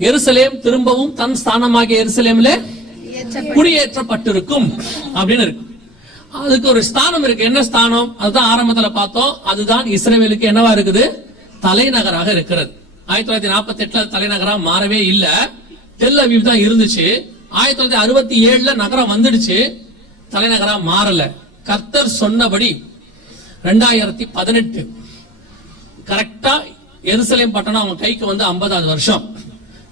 எருசலேம் திரும்பவும் தன் ஸ்தானமாகிய எருசலேம்ல குடியேற்றப்பட்டிருக்கும். அப்படின்னு இருக்கு. அதுக்கு ஒரு ஸ்தானம் இருக்கு. என்ன ஸ்தானம்? அதுதான் ஆரம்பத்துல பார்த்தோம். அதுதான் இஸ்ரேவேலுக்கு என்னவா இருக்குது? தலைநகராக இருக்கிறது. ஆயிரத்தி தொள்ளாயிரத்தி நாற்பத்தி எட்டுல தலைநகரா மாறவே இல்ல. டெல் அவிவ் தான் இருந்துச்சு. ஆயிரத்தி தொள்ளாயிரத்தி அறுபத்தி ஏழுல நகரம் வந்துடுச்சு. தலைநகரா மாறல. கர்த்தர் சொன்னபடி ரெண்டாயிரத்தி பதினெட்டு. கரெக்டா எருசலேம் பட்டணம் அவங்க கைக்கு வந்து ஐம்பதாவது வருஷம்.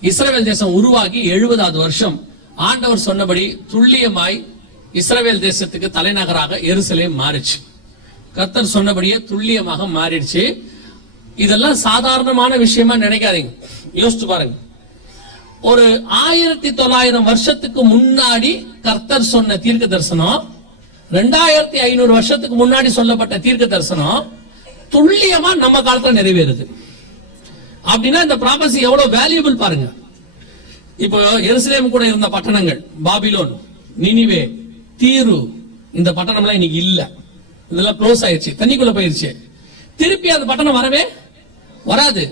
இஸ்ரேல் தேசம் உருவாகி எழுபதாவது வருஷம். ஆண்டவர் சொன்னபடி துல்லியமாய் இஸ்ரேல் தேசத்துக்கு தலைநகராக எருசலேம் மாறிச்சு. கர்த்தர் சொன்னபடியே துல்லியமாக மாறிடுச்சு. இதெல்லாம் சாதாரணமான விஷயமா நினைக்காதீங்க. யோசிச்சு பாருங்க. ஒரு ஆயிரத்தி தொள்ளாயிரம் வருஷத்துக்கு முன்னாடி கர்த்தர் சொன்ன தீர்க்க தரிசனம் ரெண்டாயிரத்தி ஐநூறு வருஷத்துக்கு முன்னாடி சொல்லப்பட்ட தீர்க்க தரிசனம் துல்லியமா நம்ம காலத்துல நிறைவேறுது. அப்படின்னா இந்த ப்ராபசி எவ்வளவு வேல்யூபிள் பாருங்க. இப்போ எருசலேம் கூட இருந்த பட்டணங்கள் பாபிலோன் நினிவே தீரு இந்த பட்டணம்லாம் இன்னைக்கு இல்ல. இதெல்லாம் க்ளோஸ் ஆயிடுச்சு தண்ணிக்குள்ள போயிருச்சு. திருப்பி அந்த பட்டணம் வரவே வராது.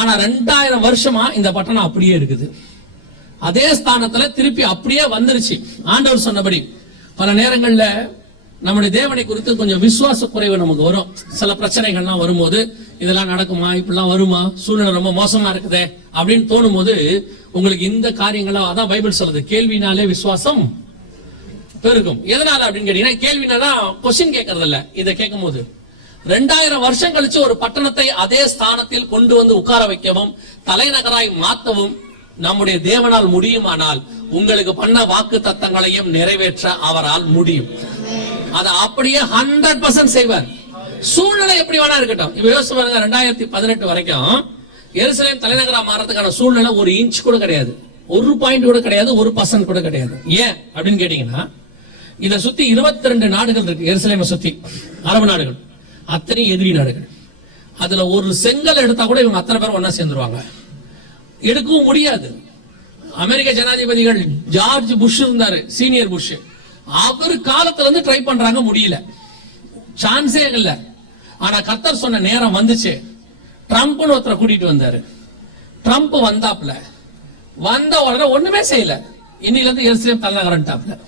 ஆனா ரெண்டாயிரம் வருஷமா இந்த பட்டணம் அப்படியே இருக்குது. அதே ஸ்தானத்துல திருப்பி அப்படியே வந்துருச்சு. ஆண்டவர் சொன்னபடி பல நேரங்கள்ல நம்முடைய தேவனை குறித்து கொஞ்சம் விசுவாச குறைவு நமக்கு வரும். சில பிரச்சனைகள்லாம் வரும்போது இதெல்லாம் நடக்குமா இப்படிலாம் வருமா சூழ்நிலை ரொம்ப மோசமா இருக்குதே அப்படின்னு தோணும் போது உங்களுக்கு இந்த காரியங்கள்லாம் அதான் பைபிள் சொல்லுது கேள்வினாலே விசுவாசம் பெருகும். எதனால அப்படின்னு கேட்டீங்கன்னா கேள்வினா கொஸ்டின் கேட்கறது இல்ல இதை கேட்கும் போது ரெண்டாயிரம் வருஷம் கழிச்சு ஒரு பட்டணத்தை அதே ஸ்தானத்தில் கொண்டு வந்து உட்கார வைக்கவும் தலைநகராய் மாத்தவும் நம்முடைய தேவனால் முடியுமானால் உங்களுக்கு பண்ண வாக்கு தத்தங்களையும் நிறைவேற்ற அவரால் முடியும். அதை அப்படியே ஹண்ட்ரட் பர்சன்ட் செய்வார். சூழ்நிலை எப்படி வேணா இருக்கட்டும். இப்ப யோசிச்சு பாருங்க ரெண்டாயிரத்தி பதினெட்டு வரைக்கும் எருசலேம் தலைநகரா மாறதுக்கான சூழ்நிலை ஒரு இன்ச் கூட கிடையாது. ஒரு பாயிண்ட் கூட கிடையாது ஒரு பர்சன்ட் கூட கிடையாது. ஏன்? அப்படின்னு கேட்டீங்கன்னா இத சுத்தி 22 ரெண்டு நாடுகள் இருக்கு எருசலேமை சுத்தி. அரபு நாடுகள். அத்தனை எதிரி நாடுகள். அதுல ஒரு செங்கல் எடுத்தா கூட இவங்க அத்தனை பேரும் ஒன்னா சேர்ந்துருவாங்க. எடுக்கவும் முடியாது. அமெரிக்க ஜனாதிபதிகள் ஜார்ஜ் புஷ் இருந்தாரு சீனியர் புஷ். அவர் காலத்துல இருந்து ட்ரை பண்றாங்க முடியல. சான்ஸே இல்ல. ஆனா கர்த்தர் சொன்ன நேரம் வந்துச்சு. ட்ரம்ப்னு ஒருத்தரை கூட்டிட்டு வந்தாரு. ட்ரம்ப் வந்தாப்ல வந்த உடனே ஒண்ணுமே செய்யல. இன்னில இருந்து எருசலேம் தலைநகரன்ட்டாப்ல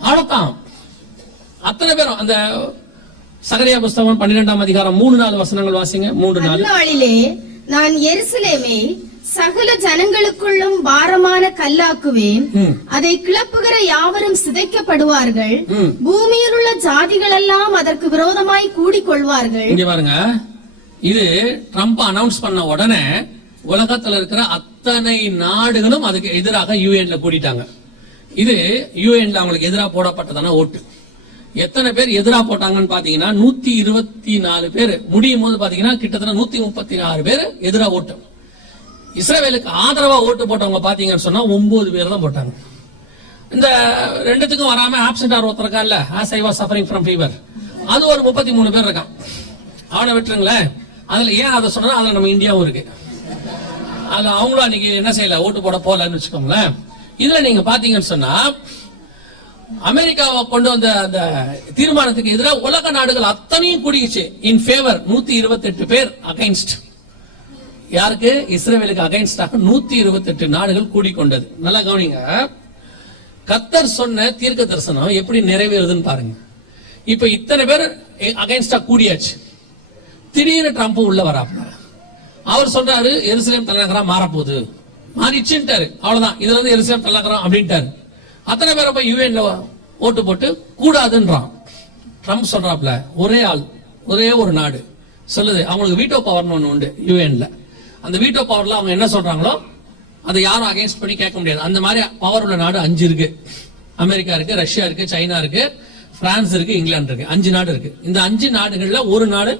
அவ்வளவுதான். அத்தனை பேரும் அந்த சகரியா புஸ்தகம் பன்னிரெண்டாம் அதிகாரம் மூணு நாலு வசனங்கள் வாசிங்க. மூன்று நாள் நான் எருசலேமே சகல ஜனங்களுக்குள்ளும் பாரமான கல்லாக்குவேன். அதை கிளப்புகிற யாவரும் சிதைக்கப்படுவார்கள். பூமியில் உள்ள ஜாதிகள் எல்லாம் அதற்கு விரோதமாய் கூடிக்கொள்வார்கள். இங்க பாருங்க. இது ட்ரம்ப் அனௌன்ஸ் பண்ண உடனே உலகத்துல இருக்கிற அத்தனை நாடுகளும் அதுக்கு எதிராக யூஎன்ல கூடிட்டாங்க. இது யூஎன்ல அவங்களுக்கு எதிராக போடப்பட்டதான ஓட்டு. எத்தனை பேர் எதிரா போட்டாங்கன்னு பாத்தீங்கன்னா நூத்தி இருபத்தி நாலு பேர். முடியும் போது பாத்தீங்கன்னா கிட்டத்தட்ட நூத்தி முப்பத்தி ஆறு பேர் எதிரா ஓட்டு. இஸ்ரேவேலுக்கு ஆதரவா ஓட்டு போட்டவங்க பாத்தீங்கன்னு சொன்னா ஒன்பது பேர் தான் போட்டாங்க. இந்த ரெண்டுத்துக்கும் வராம ஆப்சென்ட் ஆர் ஒருத்தர் இருக்கான்ல as I was suffering from fever அது ஒரு முப்பத்தி மூணு பேர் இருக்கான். அவனை விட்டுருங்களேன். அதுல ஏன் அதை சொன்னா அதுல நம்ம இந்தியாவும் இருக்கு. அது அவங்களும் அன்னைக்கு என்ன செய்யல ஓட்டு போட போகலன்னு வச்சுக்கோங்களேன். இதுல நீங்க பாத்தீங்கன்னு சொன்னா அமெரிக்காவை கொண்டு வந்த அந்த தீர்மானத்துக்கு எதிராக உலக நாடுகள் அத்தனையும் கூடிச்சு இன் ஃபேவர் நூத்தி இருபத்தி எட்டு பேர் அகைன்ஸ்ட் யாருக்கு? இஸ்ரேலுக்கு அகைன்ஸ்டாக நூத்தி இருபத்தி எட்டு நாடுகள் கூடிக்கொண்டது. நல்லா கவனிங்க. கத்தர் சொன்ன தீர்க்க தரிசனம் எப்படி நிறைவேறுதுன்னு பாருங்க. இப்ப இத்தனை பேர் அகைன்ஸ்டா கூடியாச்சு. திடீர்னு ட்ரம்ப் உள்ள வராப்ல அவர் சொல்றாரு எருசலேம் தலைநகரம் மாறப்போகுது. மாறிச்சுட்டாரு அவ்வளவுதான். இதுல இருந்து எருசலேம் தலைநகரம் அப்படின்ட்டாரு. அத்தனை பேரை போய் யூஎன்ல ஓட்டு போட்டு கூடாதுன்றான். ட்ரம்ப் சொல்றாப்ல ஒரே ஆள் ஒரே ஒரு நாடு. சொல்லுது அவங்களுக்கு வீட்டோ பவர்னு ஒண்ணு உண்டு யூஎன்ல. அந்த வீட்டோ பவர்ல அவங்க என்ன சொல்றாங்களோ அதை யாரும் அகைன்ஸ்ட் பண்ணி கேட்க முடியாது. அந்த மாதிரி பவர் உள்ள நாடு அஞ்சு இருக்கு. அமெரிக்கா இருக்கு ரஷ்யா இருக்கு சைனா இருக்கு பிரான்ஸ் இருக்கு இங்கிலாந்து இருக்கு. அஞ்சு நாடு இருக்கு. இந்த அஞ்சு நாடுகள்ல ஒரு நாடு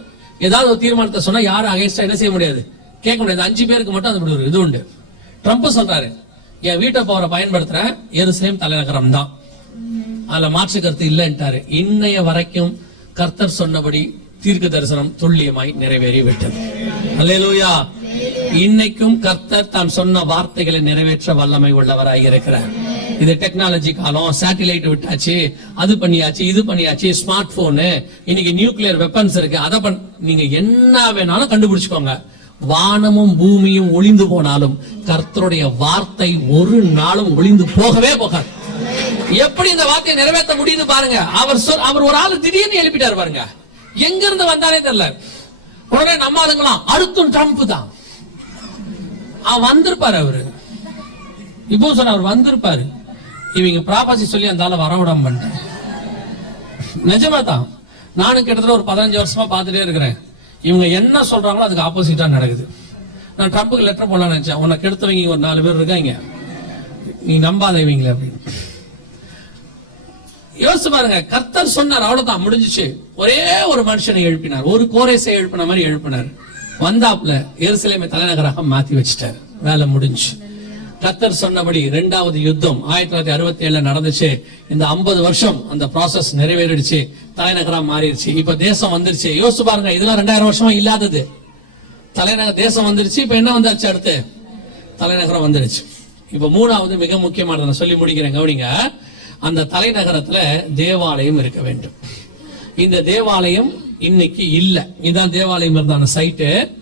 ஏதாவது ஒரு தீர்மானத்தை சொன்னா யாரும் அகைன்ஸ்டா என்ன செய்ய முடியாது. கேட்க முடியாது. அஞ்சு பேருக்கு மட்டும் அது ஒரு இது உண்டு. ட்ரம்ப் சொல்றாரு என் வீட்டோ பவரை பயன்படுத்துறேன். எருசலேம் தலைநகரம் தான். அதுல மாற்று கருத்து இல்லைன்ட்டாரு. இன்னைய வரைக்கும் கர்த்தர் சொன்னபடி தீர்க்க தரிசனம் துல்லியமாய் நிறைவேறி விட்டது அல்லேலூயா இன்னைக்கும் கர்த்தர் தான் சொன்ன வார்த்தைகளை நிறைவேற்ற வல்லமை உள்ளவராக இருக்கிறார். இது டெக்னாலஜி காலம் சேட்டிலைட் விட்டாச்சு அது பண்ணியாச்சு இது பண்ணியாச்சு ஸ்மார்ட் போனு இன்னைக்கு நியூக்ளியர் வெப்பன்ஸ் இருக்கு அதை பண் நீங்க என்ன வேணாலும் கண்டுபிடிச்சுக்கோங்க. வானமும் பூமியும் ஒளிந்து போனாலும் கர்த்தருடைய வார்த்தை ஒரு நாளும் ஒளிந்து போகவே போகாது. எப்படி இந்த வார்த்தையை நிறைவேற்ற முடியுது பாருங்க. அவர் சொல் அவர் ஒரு ஆளு திடீர்னு எழுப்பிட்டாரு பாருங்க. எங்க இருந்து வந்தாலே தெரியல. உடனே நம்ம ஆளுங்களாம் அடுத்தும் ட்ரம்ப் தான். அவன் வந்திருப்பாரு அவரு. இப்போ சொன்ன அவர் வந்திருப்பாரு. இவங்க ப்ராபசி சொல்லி அந்த ஆளை வரவிடாம பண்ணிட்டேன் நிஜமா தான். நானும் கிட்டத்தட்ட ஒரு பதினஞ்சு வருஷமா பார்த்துட்டே இருக்கிறேன். இவங்க என்ன சொல்றாங்களோ அதுக்கு ஆப்போசிட்டா நடக்குது. நான் ட்ரம்ப்புக்கு லெட்டர் போடலாம் நினைச்சேன். உன்னை கெடுத்தவங்க ஒரு நாலு பேர் இருக்காங்க. நீ நம்பாத இவங்கள அப்படின்னு. யோசிச்சு பாருங்க. கர்த்தர் சொன்னார் அவ்வளவுதான் முடிஞ்சுச்சு. ஒரே ஒரு மனுஷனை எழுப்பினார். ஒரு கோரேசை எழுப்பின மாதிரி எழுப்பினார். வந்தாப்ல எருசலேமை தலைநகராக மாத்தி வச்சிட்டார். வேலை முடிஞ்சு. கத்தர் சொன்னபடி இரண்டாவது யுத்தம் ஆயிரத்தி தொள்ளாயிரத்தி அறுபத்தி ஏழுல நடந்துச்சு. இந்த ஐம்பது வருஷம் அந்த ப்ராசஸ் நிறைவேறிடுச்சு. தலைநகரா மாறிடுச்சு. இப்ப தேசம் வந்துருச்சு. யோசிச்சு பாருங்க இதெல்லாம் ரெண்டாயிரம் வருஷமா இல்லாதது. தலைநகர் தேசம் வந்துருச்சு. இப்ப என்ன வந்தாச்சு அடுத்து? தலைநகரம் வந்துருச்சு. இப்ப மூணாவது மிக முக்கியமானது நான் சொல்லி முடிக்கிறேன் கவனிங்க. அந்த தலைநகரத்துல தேவாலயம் இருக்க வேண்டும். இந்த தேவாலயம் இன்னைக்கு இல்லை. இதான் தேவாலயம் இருந்தான சைட்டு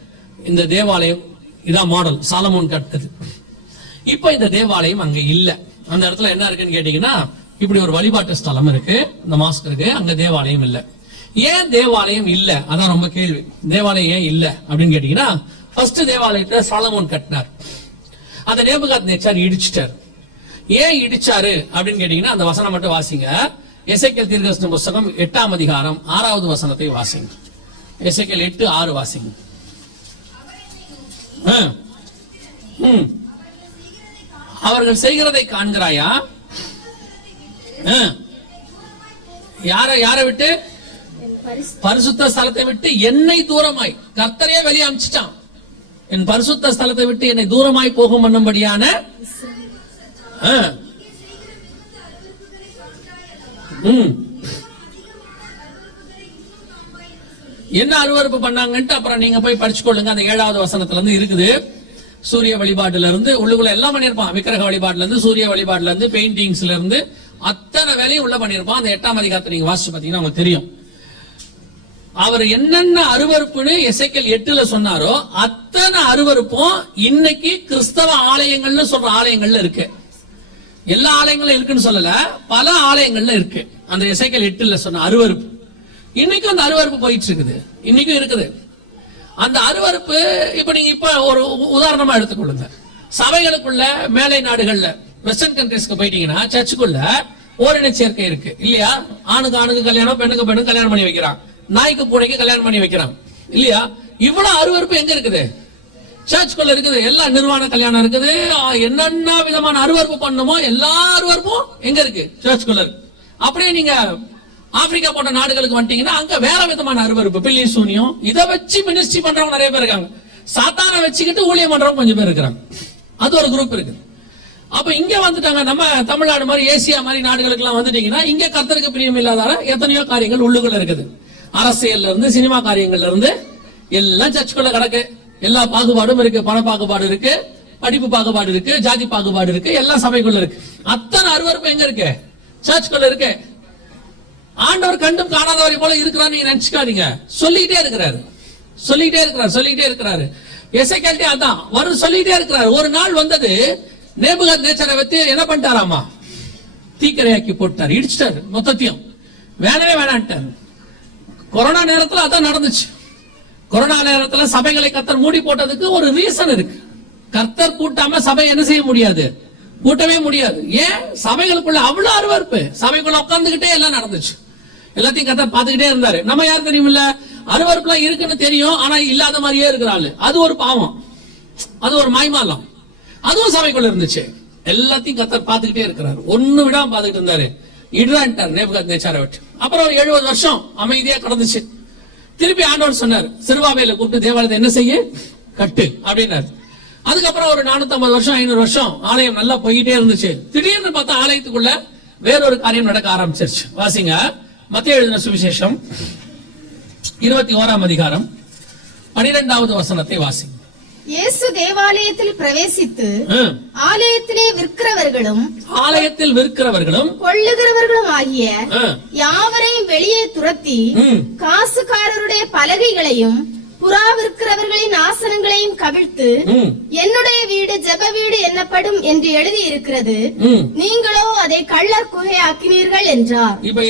இந்த தேவாலயம் இதான் மாடல் சாலமோன் கட்டது இப்ப இந்த தேவாலயம் அங்க இல்ல. அந்த இடத்துல என்ன இருக்குன்னு கேட்டீங்கன்னா இப்படி ஒரு வழிபாட்டு ஸ்தலம் இருக்கு. இந்த மாஸ்க் இருக்கு. அங்க தேவாலயம் இல்ல. ஏன் தேவாலயம் இல்ல? அதான் ரொம்ப கேள்வி. தேவாலயம் ஏன் இல்ல? அப்படின்னு கேட்டீங்கன்னா ஃபர்ஸ்ட் தேவாலயத்தை சாலமோன் கட்டினார். அந்த நேபுகாத் நேச்சார் இடிச்சிட்டார். ஏன் இடிச்சாரு? அப்படின்னு கேட்டீங்கன்னா அந்த வசனம் மட்டும் வாசிங்க. எசைக்கல் தீர்க்கதரிசன புஸ்தகம் எட்டாம் அதிகாரம் ஆறாவது வசனத்தை வாசிங்க. எசைக்கல் எட்டு ஆறு வாசிங்க. அவர்கள் செய்கிறதை காண்கிறாயா? ஆ. யார யாரை விட்டு? பரிசுத்த ஸ்தலத்தை விட்டு என்னை தூரமாய். கர்த்தரையே வெளியே அமிச்சிட்டான் என் பரிசுத்த ஸ்தலத்தை விட்டு என்னை தூரமாய் போகும் பண்ணும்படியான என்ன அருவருப்பு பண்ணாங்கன்ட்டு அப்புறம் நீங்க போய் படிச்சுக்கொள்ளுங்க அந்த ஏழாவது வசனத்துல இருந்து இருக்குது. சூரிய வழிபாட்டுல இருந்து உள்ளுக்குள்ள எல்லாம் பண்ணிருப்பான் விக்கிரக வழிபாட்டுல இருந்து சூரிய வழிபாட்டுல இருந்து பெயிண்டிங்ஸ்ல இருந்து அத்தனை வேலையும் உள்ள பண்ணிருப்பான் அந்த எட்டாம் அதிகாரத்தை நீங்க வாசிச்சு பாத்தீங்கன்னா உங்களுக்கு தெரியும். அவர் என்னென்ன அருவருப்புன்னு எசைக்கல் எட்டுல சொன்னாரோ அத்தனை அருவருப்பும் இன்னைக்கு கிறிஸ்தவ ஆலயங்கள்னு சொல்ற ஆலயங்கள்ல இருக்கு. எல்லா ஆலயங்களும் இருக்குன்னு சொல்லல. பல ஆலயங்கள்ல இருக்கு. அந்த எசைக்கல் எட்டுல சொன்ன அருவருப்பு. இன்னைக்கும் அந்த அருவருப்பு போயிட்டு இருக்குது இன்னைக்கும் இருக்குது. அந்த அருவருப்பு இப்ப நீங்க இப்ப ஒரு உ- உதாரணமா எடுத்துக்கொள்ளுங்க. சபைகளுக்குள்ள மேலை நாடுகள்ல வெஸ்டர்ன் கண்ட்ரீஸ்க்கு போயிட்டீங்கன்னா சர்ச்சுக்குள்ள ஓரின சேர்க்கை இருக்கு. இல்லையா? ஆணுக்கு ஆணுக்கு கல்யாணம் பெண்ணுக்கு பெண்ணுக்கு கல்யாணம் பண்ணி வைக்கிறான். நாய்க்கு பூனைக்கு கல்யாணம் பண்ணி வைக்கிறான். இல்லையா? இவ்வளவு அருவருப்பு எங்க இருக்குது? சர்ச்சுக்குள்ள இருக்குது எல்லா நிர்வாண கல்யாணம் இருக்குது. என்னென்ன விதமான அருவருப்பு பண்ணுமோ எல்லா அருவருப்பும் எங்க இருக்கு? சர்ச்சுக்குள்ள இருக்கு. அப்படியே நீங்க ஆப்பிரிக்கா போன்ற நாடுகளுக்கு வந்துட்டீங்கன்னா அங்க வேற விதமான அருவருப்பு பில்லி சூனியம். இதை வச்சு மினிஸ்ட்ரி பண்றவங்க நிறைய பேர் இருக்காங்க. சாத்தான வச்சுக்கிட்டு ஊழியம் பண்றவங்க கொஞ்சம் பேர் இருக்கிறாங்க. அது ஒரு குரூப் இருக்கு அப்ப இங்க வந்துட்டாங்க நம்ம தமிழ்நாடு மாதிரி ஏசியா மாதிரி நாடுகளுக்கு எல்லாம் வந்துட்டீங்கன்னா இங்க கர்த்தருக்கு பிரியம் இல்லாதால எத்தனையோ காரியங்கள் உள்ளுக்குள்ள இருக்குது. அரசியல்ல இருந்து சினிமா காரியங்கள்ல இருந்து எல்லாம் சர்ச்சுக்குள்ள கிடக்கு. எல்லா பாகுபாடும் இருக்கு பண பாகுபாடு இருக்கு படிப்பு பாகுபாடு இருக்கு ஜாதி பாகுபாடு இருக்கு எல்லாம் சபைக்குள்ள இருக்கு. அத்தனை அருவருப்பு எங்க இருக்கு? சர்ச்சுக்குள்ள இருக்கு. ஆண்டவர் கண்டும் காணாதவரை போல இருக்கிறான்னு நீங்க நினைச்சுக்காதீங்க. சொல்லிக்கிட்டே இருக்கிறாரு. சொல்லிக்கிட்டே இருக்கிறாரு சொல்லிக்கிட்டே இருக்கிறாரு. எசைக்கல்ட்டே அதான் வரும் சொல்லிக்கிட்டே இருக்கிறார். ஒரு நாள் வந்தது நேபுகத் நேச்சரை வச்சு என்ன பண்ணிட்டாராமா? தீக்கரையாக்கி போட்டார் இடிச்சிட்டாரு மொத்தத்தையும். வேணவே வேணான்ட்டார். கொரோனா நேரத்தில் அதான் நடந்துச்சு. கொரோனா நேரத்துல சபைகளை கத்தர் மூடி போட்டதுக்கு ஒரு ரீசன் இருக்கு. கர்த்தர் கூட்டாம சபை என்ன செய்ய முடியாது? கூட்டவே முடியாது. ஏன்? சபைகளுக்குள்ள அவ்வளவு அருவருப்பு. சபைக்குள்ள உட்காந்துக்கிட்டே எல்லாம் நடந்துச்சு. எல்லாத்தையும் கத்தர் பார்த்துக்கிட்டே இருந்தாரு. நம்ம யார் தெரியுமில்ல? அருவருப்புலாம் இருக்குன்னு தெரியும் ஆனா இல்லாத மாதிரியே இருக்கிறாள் அது ஒரு பாவம். அது ஒரு மாய்மாலம். அதுவும் சபைக்குள்ள இருந்துச்சு. எல்லாத்தையும் கத்தர் பார்த்துக்கிட்டே இருக்கிறாரு. ஒண்ணு விடாம பார்த்துக்கிட்டு இருந்தாரு. இடுறான்ட்டார் நேபுகாத் நேச்சாரை விட்டு. அப்புறம் ஒரு எழுபது வருஷம் அமைதியா கடந்துச்சு. திருப்பி ஆண்டவர் சொன்னார் சிறுவாவையில கூப்பிட்டு தேவாலயத்தை என்ன செய்ய? கட்டு அப்படின்னாரு. அதுக்கப்புறம் ஒரு 450 வருஷம் ஐநூறு வருஷம் ஆலயம் நல்லா போயிட்டே இருந்துச்சு. திடீர்னு பார்த்தா ஆலயத்துக்குள்ள வேறொரு காரியம் நடக்க ஆரம்பிச்சிருச்சு. வாசிங்க. மத்திய எழுதின சுவிசேஷம். இருபத்தி ஓராம் அதிகாரம் பனிரெண்டாவது வசனத்தை வாசிங்க. இயேசு தேவாலயத்தில் பிரவேசித்து. ஆலயத்திலே விற்கிறவர்களும் ஆலயத்தில் விற்கிறவர்களும் கொள்ளுகிறவர்களும் ஆகிய யாவரையும் வெளியே துரத்தி காசுக்காரருடைய பலகைகளையும் புறா விற்கிறவர்களின் ஆசனங்களையும் கவிழ்த்து என்னுடைய வீடு ஜெப வீடு என்னப்படும் என்று எழுதி இருக்கிறது நீங்களோ அதை கள்ளர் குகையாக்கினீர்கள் என்றார். இப்ப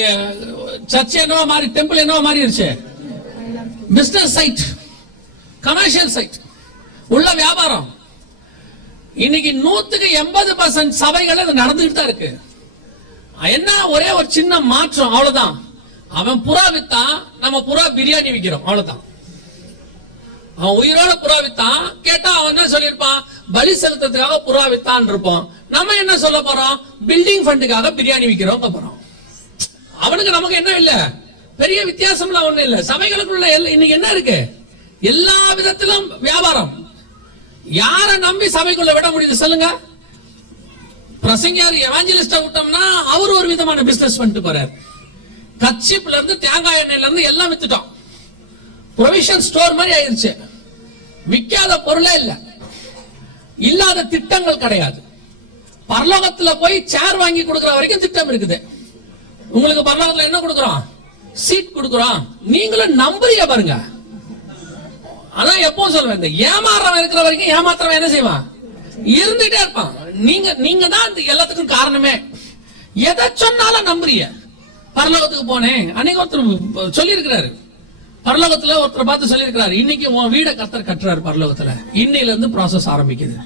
சர்ச் என்னவோ மாறி டெம்பிள் என்னவோ மாறிடுச்சு. பிசினஸ் சைட் கமர்ஷியல் சைட் உள்ள வியாபாரம். இன்னைக்கு நூத்துக்கு எண்பது பர்சன்ட் சபைகள் அது நடந்துகிட்டு தான் இருக்கு. என்ன ஒரே ஒரு சின்ன மாற்றம் அவ்வளவுதான். அவன் புறா வித்தான் நம்ம புறா பிரியாணி விக்கிறோம் அவ்வளவுதான். அவன் உயிரோட புறா வித்தான் கேட்டா அவன் என்ன சொல்லியிருப்பான்? பலி செலுத்தத்துக்காக புறா வித்தான் இருப்போம். நம்ம என்ன சொல்ல போறோம்? பில்டிங் ஃபண்டுக்காக பிரியாணி விக்கிறோம் போறோம். அவனுக்கு நமக்கு என்ன இல்ல? பெரிய வித்தியாசம்லாம் ஒண்ணு இல்ல. சபைகளுக்குள்ள எல்ல- இன்னைக்கு என்ன இருக்கு? எல்லா விதத்திலும் வியாபாரம். யார நம்பி சபைக்குள்ள விட முடியுது சொல்லுங்க? பிரசங்கியார் எவாஞ்சலிஸ்ட விட்டோம்னா அவர் ஒரு விதமான பிசினஸ் பண்ணிட்டு போறாரு. கச்சிப்ல இருந்து தேங்காய் எண்ணெயில இருந்து எல்லாம் வித்துட்டோம். ப்ரொவிஷன் ஸ்டோர் மாதிரி ஆயிருச்சு. விற்காத பொருளே இல்ல. இல்லாத திட்டங்கள் கிடையாது. பரலோகத்துல போய் சேர் வாங்கி கொடுக்கற வரைக்கும் திட்டம் இருக்குது. உங்களுக்கு பரலோகத்துல என்ன கொடுக்குறோம்? சீட் கொடுக்குறோம். நீங்களும் நம்புறீங்க பாருங்க. அதான் எப்போ சொல்லுவேன் இந்த ஏமாறுறவன் இருக்கிற வரைக்கும் ஏமாத்துறவன் என்ன செய்வான்? இருந்துட்டே இருப்பான். நீங்க நீங்க தான் இந்த எல்லாத்துக்கும் காரணமே. எதை சொன்னாலும் நம்புறிய? பரலோகத்துக்கு போனேன். அன்னைக்கு ஒருத்தர் சொல்லியிருக்கிறாரு. பரலோகத்துல ஒருத்தர் பார்த்து சொல்லியிருக்கிறாரு. இன்னைக்கு உன் வீட கத்தர் கட்டுறாரு பரலோகத்துல. இன்னையில இருந்து ப்ராசஸ் ஆரம்பிக்குது.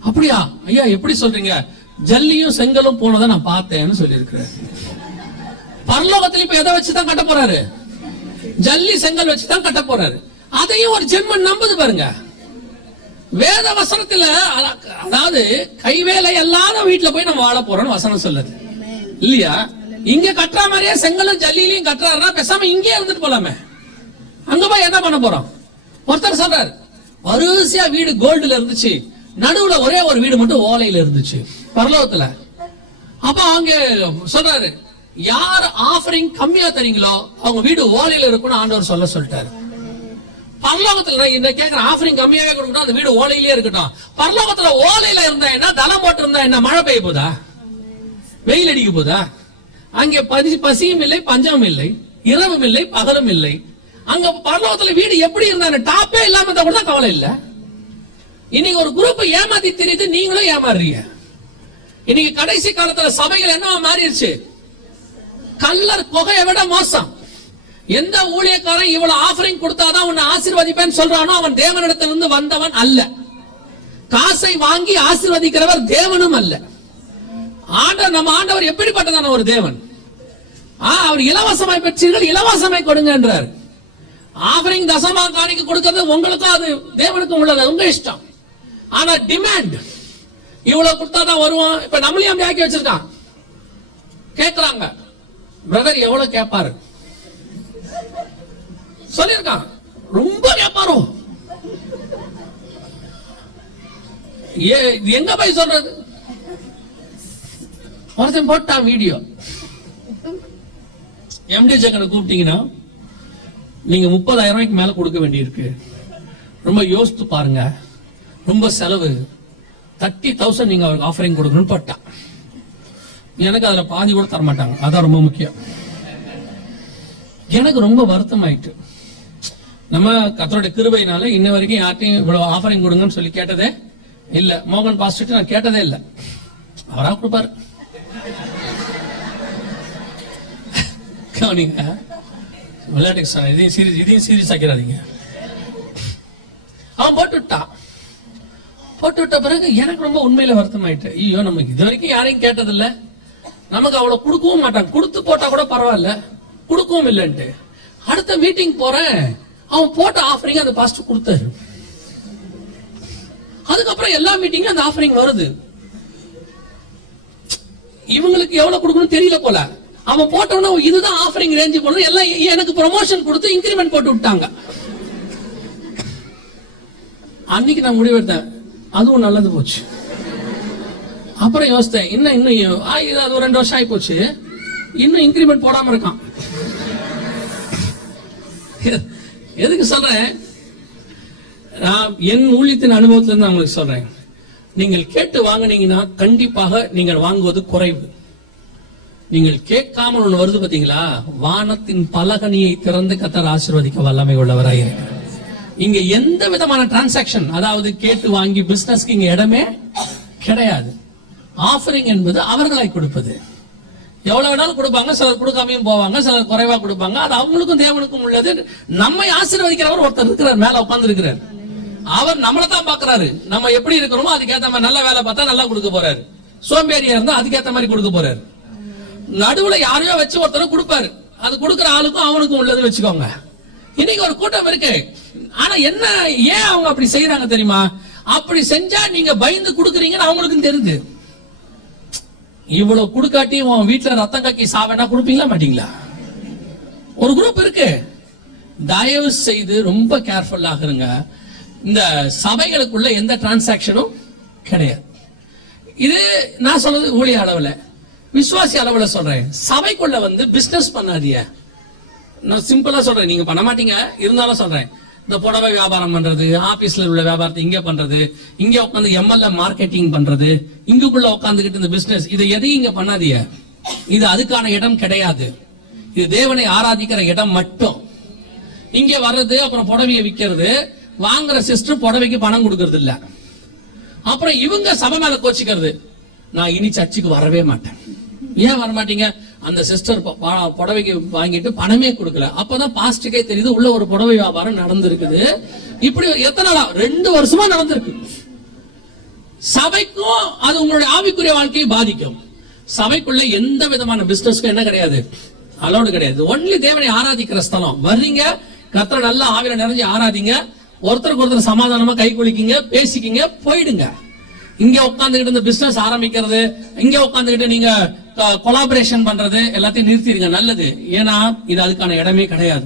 அப்படியா? ஐயா எப்படி சொல்றீங்க? ஜல்லியும் செங்கலும் போனதை நான் பார்த்தேன்னு சொல்லியிருக்கிறாரு. பரலோகத்துல இப்ப எதை வச்சுதான் கட்ட போறாரு? ஜல்லி செங்கல் வச்சுதான் கட்ட போறாரு. அதையும் ஒரு ஜென்மன் நம்புது பாருங்க. வேத வசனத்துல அதாவது கைவேலை இல்லாத வீட்டுல போய் நம்ம வாழ போறோம்னு வசனம் சொல்லுது. இல்லையா? இங்க கட்டுற மாதிரியே செங்கலும் ஜல்லிலையும் கட்டுறாருன்னா பேசாம இங்கே இருந்துட்டு போலாமே. அங்க போய் என்ன பண்ண போறோம்? ஒருத்தர் சொல்றாரு வரிசையா வீடு கோல்டுல இருந்துச்சு. நடுவுல ஒரே ஒரு வீடு மட்டும் ஓலையில இருந்துச்சு பரலோகத்துல. அப்ப அவங்க சொல்றாரு யார் ஆஃபரிங் கம்மியா தரீங்களோ அவங்க வீடு ஓலையில இருக்கும்னு ஆண்டவர் சொல்ல சொல்லிட்டாரு. பரலோகத்துல நான் இந்த கேக்குற ஆஃபரிங் கம்மியாவே கொடுக்கணும். அந்த வீடு ஓலையிலேயே இருக்கட்டும். பரலோகத்துல ஓலையில இருந்தா என்ன? தலை போட்டு இருந்தா என்ன? மழை பெய்ய போதா? வெயில் அடிக்க போதா? அங்கே பசி பசியும் இல்லை பஞ்சமும் இல்லை. இரவும் இல்லை பகலும் இல்லை. அங்க பரலோகத்துல வீடு எப்படி இருந்தா டாப்பே இல்லாம இருந்தா கூட தான் கவலை இல்லை. இன்னைக்கு ஒரு குரூப் ஏமாத்தி தெரியுது நீங்களும் ஏமாறுறீங்க. இன்னைக்கு கடைசி காலத்துல சபைகள் என்னவா மாறிடுச்சு? கல்லர் புகையை விட மோசம். எந்த ஊழியக்காரன் இவ்வளவு ஆஃபரிங் கொடுத்தாதான் உன்னை ஆசீர்வதிப்பேன்னு சொல்றானோ அவன் தேவனிடத்திலிருந்து வந்தவன் அல்ல. காசை வாங்கி ஆசீர்வதிக்கிறவர் தேவனும் அல்ல. ஆண்டவர் நம்ம ஆண்டவர் எப்படிப்பட்டதான ஒரு தேவன்? ஆ, அவர் இலவசமாய் பெற்றீர்கள் இலவசமாய் கொடுங்கன்றார். ஆஃபரிங் தசமா காணிக்கு கொடுக்கிறது உங்களுக்கும் அது தேவனுக்கும் உள்ளது உங்க இஷ்டம். ஆனா டிமாண்ட் இவ்வளவு கொடுத்தாதான் வருவான். இப்ப நம்மளையும் அப்படி ஆக்கி வச்சிருக்கான். கேட்கிறாங்க பிரதர் எவ்வளவு கேட்பாரு? சொல்லியிருக்கான். ரொம்ப வியாபாரம் ஏ- இது எங்க போய் சொல்றது? ஒருத்தன் போட்டான் வீடியோ. எம்டி ஜெகனை கூப்பிட்டீங்கன்னா நீங்க முப்பதாயிரம் ரூபாய்க்கு மேல கொடுக்க வேண்டியிருக்கு. ரொம்ப யோசித்து பாருங்க. ரொம்ப செலவு. தேர்ட்டி தௌசண்ட் நீங்க அவருக்கு ஆஃபரிங் கொடுக்கணும்னு போட்டான். எனக்கு அதுல பாதி கூட தர மாட்டாங்க அதான் ரொம்ப முக்கியம். எனக்கு ரொம்ப வருத்தம் ஆயிட்டு நம்ம கத்தோட கிருபையினால இன்ன வரைக்கும் யார்ட்டையும் இவ்வளவு ஆஃபரிங் கொடுங்கன்னு சொல்லி கேட்டதே இல்ல. மோகன் பாஸ்டர் நான் கேட்டதே இல்ல. அவரா கொடுப்பாரு. கவனிங்க. விளையாட்டுக்கு சார் இதையும் சீரியஸ் இதையும் சீரியஸ் ஆக்கிறாதீங்க அவன் போட்டு விட்டான் போட்டு விட்ட பிறகு எனக்கு ரொம்ப உண்மையில வருத்தம் ஆயிட்டு ஐயோ நமக்கு இது வரைக்கும் யாரையும் கேட்டதில்ல. நமக்கு அவ்வளவு கொடுக்கவும் மாட்டான் கொடுத்து போட்டா கூட பரவாயில்ல. கொடுக்கவும் இல்லைன்ட்டு. அடுத்த மீட்டிங் போறேன். அவன் போட்ட ஆஃபரிங் அந்த பாஸ்டர் கொடுத்தாரு. அதுக்கப்புறம் எல்லா மீட்டிங்கும் அந்த ஆஃபரிங் வருது. இவங்களுக்கு எவ்வளவு கொடுக்கணும் தெரியல போல. அவன் போட்டவன இதுதான் ஆஃபரிங் ரேஞ்சு போனது எல்லாம் எனக்கு ப்ரொமோஷன் கொடுத்து இன்கிரிமெண்ட் போட்டு விட்டாங்க. அன்னைக்கு நான் முடிவெடுத்தேன் அதுவும் நல்லது போச்சு. அப்புறம் யோசித்தேன் இன்னும் இன்னும் ஆ, அது ஒரு ரெண்டு வருஷம் ஆகி போச்சு. இன்னும் இன்கிரிமெண்ட் போடாம இருக்கான். எதுக்கு சொல்றேன்? நான் என் ஊழியத்தின் அனுபவத்துல இருந்து நான் உங்களுக்கு சொல்றேன். நீங்கள் கேட்டு வாங்குனீங்கன்னா கண்டிப்பாக நீங்கள் வாங்குவது குறைவு. நீங்கள் கேட்காமல் ஒண்ணு வருது பாத்தீங்களா? வானத்தின் பலகனியை திறந்து கத்தர் ஆசீர்வதிக்க வல்லமை உள்ளவராக இருக்கிறார். இங்க எந்த விதமான டிரான்சாக்ஷன் அதாவது கேட்டு வாங்கி பிசினஸ்க்கு இங்க இடமே கிடையாது. ஆஃபரிங் என்பது அவர்களை கொடுப்பது. எவ்வளவு வேணாலும் கொடுப்பாங்க சிலர் கொடுக்காமையும் போவாங்க சிலர் குறைவா கொடுப்பாங்க. அது அவங்களுக்கும் தேவனுக்கும் உள்ளது. நம்மை ஆசீர்வதிக்கிறவர் ஒருத்தர் இருக்கிறார் மேல உட்கார்ந்து இருக்கிறார் அவர் நம்மளை தான் பாக்குறாரு நம்ம எப்படி இருக்கிறோமோ அதுக்கேத்த மாதிரி நல்ல வேலை பார்த்தா நல்லா கொடுக்க போறாரு. சோம்பேறியா இருந்தா அதுக்கேத்த மாதிரி கொடுக்க போறாரு. நடுவுல யாரையோ வச்சு ஒருத்தர் கொடுப்பாரு. அது கொடுக்குற ஆளுக்கும் அவனுக்கும் உள்ளது வச்சுக்கோங்க. இன்னைக்கு ஒரு கூட்டம் இருக்கு. ஆனா என்ன ஏன் அவங்க அப்படி செய்யறாங்க தெரியுமா? அப்படி செஞ்சா நீங்க பயந்து கொடுக்குறீங்கன்னு அவங்களுக்கும் தெரிஞ்சு இவ்வளவு கொடுக்காட்டி உன் வீட்டுல ரத்தம் கக்கி சாவனா கொடுப்பீங்களா மாட்டீங்களா? ஒரு குரூப் இருக்கு. தயவு செய்து ரொம்ப கேர்ஃபுல்லாக இருங்க. இந்த சபைகளுக்குள்ள எந்த டிரான்சாக்ஷனும் கிடையாது. இது நான் சொல்றது ஊழிய அளவுல. விசுவாசி அளவுல சொல்றேன். சபைக்குள்ள வந்து பிசினஸ் பண்ணாதீங்க. நான் சிம்பிளா சொல்றேன். நீங்க பண்ண மாட்டீங்க. இருந்தாலும் சொல்றேன். இந்த புடவை வியாபாரம் பண்றது ஆபீஸ்ல உள்ள வியாபாரத்தை இங்க பண்றது இங்க உட்காந்து எம்எல்ஏ மார்க்கெட்டிங் பண்றது இங்குக்குள்ள உட்காந்துக்கிட்டு இந்த பிசினஸ் இதை எதையும் இங்க பண்ணாதீங்க. இது அதுக்கான இடம் கிடையாது. இது தேவனை ஆராதிக்கிற இடம் மட்டும். இங்க வர்றது அப்புறம் புடவையை விக்கிறது வாங்குற சிஸ்டர் புடவைக்கு பணம் கொடுக்கறது இல்ல. அப்புறம் இவங்க சபை மேல கோச்சிக்கிறது. நான் இனி சர்ச்சுக்கு வரவே மாட்டேன். ஏன் வர மாட்டீங்க அந்த சிஸ்டர் புடவைக்கு வாங்கிட்டு பணமே கொடுக்கல. அப்பதான் பாஸ்டுக்கே தெரியுது உள்ள ஒரு புடவை வியாபாரம் நடந்திருக்குது. இப்படி எத்தனை நாளா? ரெண்டு வருஷமா நடந்திருக்கு. சபைக்கும் அது உங்களுடைய ஆவிக்குரிய வாழ்க்கையை பாதிக்கும். சபைக்குள்ள எந்த விதமான பிசினஸ்க்கும் என்ன கிடையாது? அலோடு கிடையாது. ஒன்லி தேவனை ஆராதிக்கிற ஸ்தலம். வர்றீங்க கத்திர நல்லா ஆவில நிறைஞ்சு ஆராதிங்க. ஒருத்தருக்கு ஒருத்தர் சமாதானமா கை குளிக்கிங்க பேசிக்கிங்க போயிடுங்க. இங்க உட்காந்துக்கிட்டு இந்த பிசினஸ் ஆரம்பிக்கிறது இங்க உட்காந்துக்கிட்டு நீங்க கொலாபரேஷன் பண்றது எல்லாத்தையும் நிறுத்திடுங்க. நல்லது. ஏன்னா இது அதுக்கான இடமே கிடையாது.